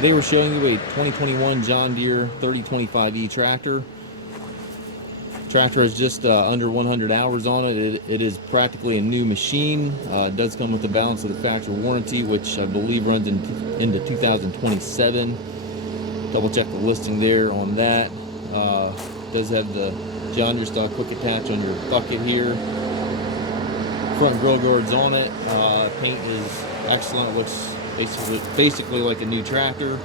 Today we're showing you a 2021 John Deere 3025E tractor. Tractor has just under 100 hours on it. It is practically a new machine. It does come with the balance of the factory warranty, which I believe runs into 2027. Double check the listing there on that. Does have the John Deere style quick attach on your bucket here. Front grill guards on it. Paint is excellent. Looks basically like a new tractor.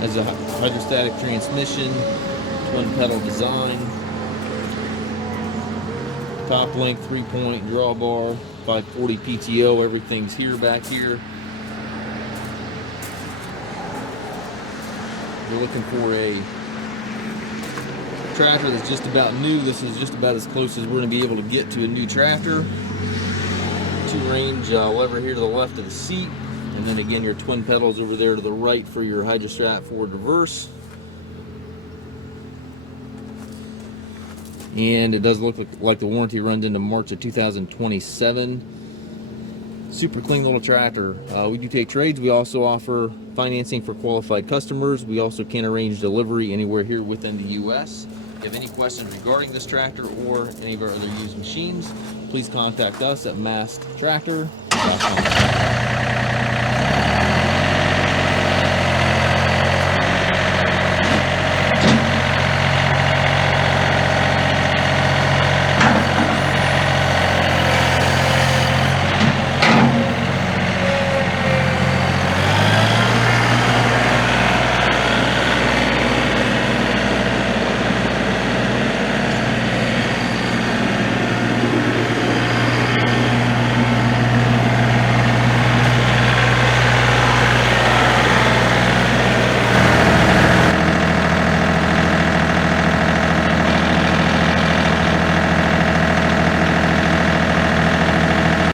Has a hydrostatic transmission, twin pedal design, top link 3-point drawbar, 540 PTO. Everything's here back here. We're looking for a tractor that's just about new. This is just about as close as we're going to be able to get to a new tractor. 2-range lever here to the left of the seat, and then again your twin pedals over there to the right for your hydrostatic forward reverse. And it does look like the warranty runs into March of 2027. Super clean little tractor. We do take trades. We also offer financing for qualified customers. We also can arrange delivery anywhere here within the US. If you have any questions regarding this tractor or any of our other used machines, please contact us at masttractor.com.